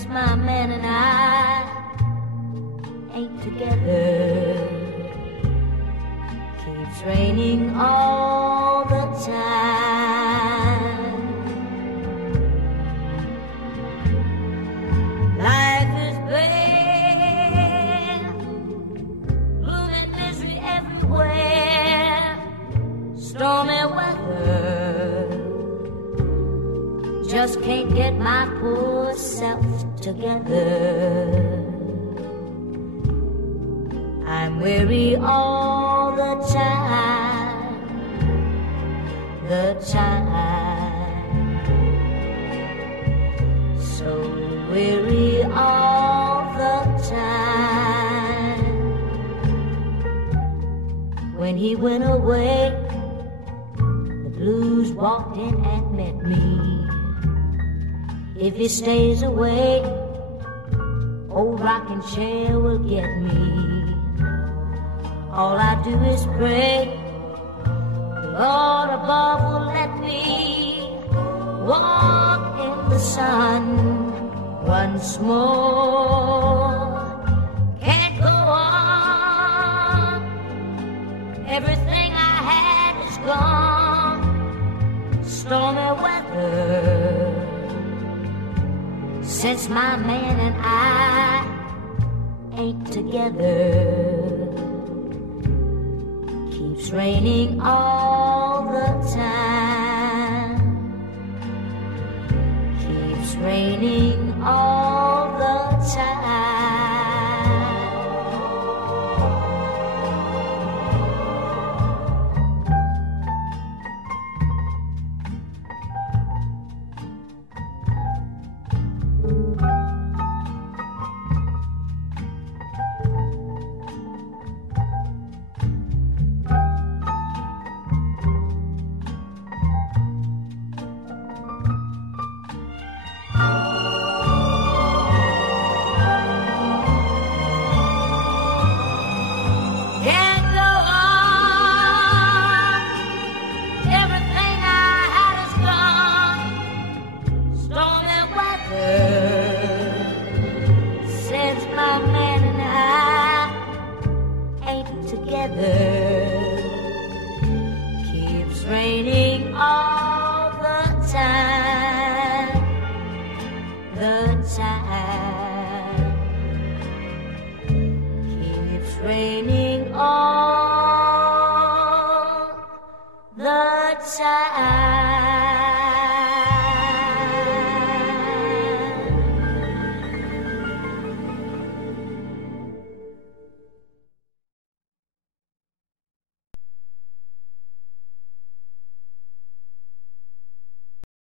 since my man and I ain't together. Keeps raining all the time. Life is bare, gloom and misery everywhere, stormy weather. Just can't get my poor self together. I'm weary all the time, so weary all the time. When he went away, the blues walked in and met me. If he stays away, old rocking chair will get me. All I do is pray the Lord above will let me walk in the sun once more. Can't go on, everything I had is gone. Stormy weather, since my man and I ain't together. Keeps raining all the time. Keeps raining all the time. Keeps raining all the time, keeps raining all the time.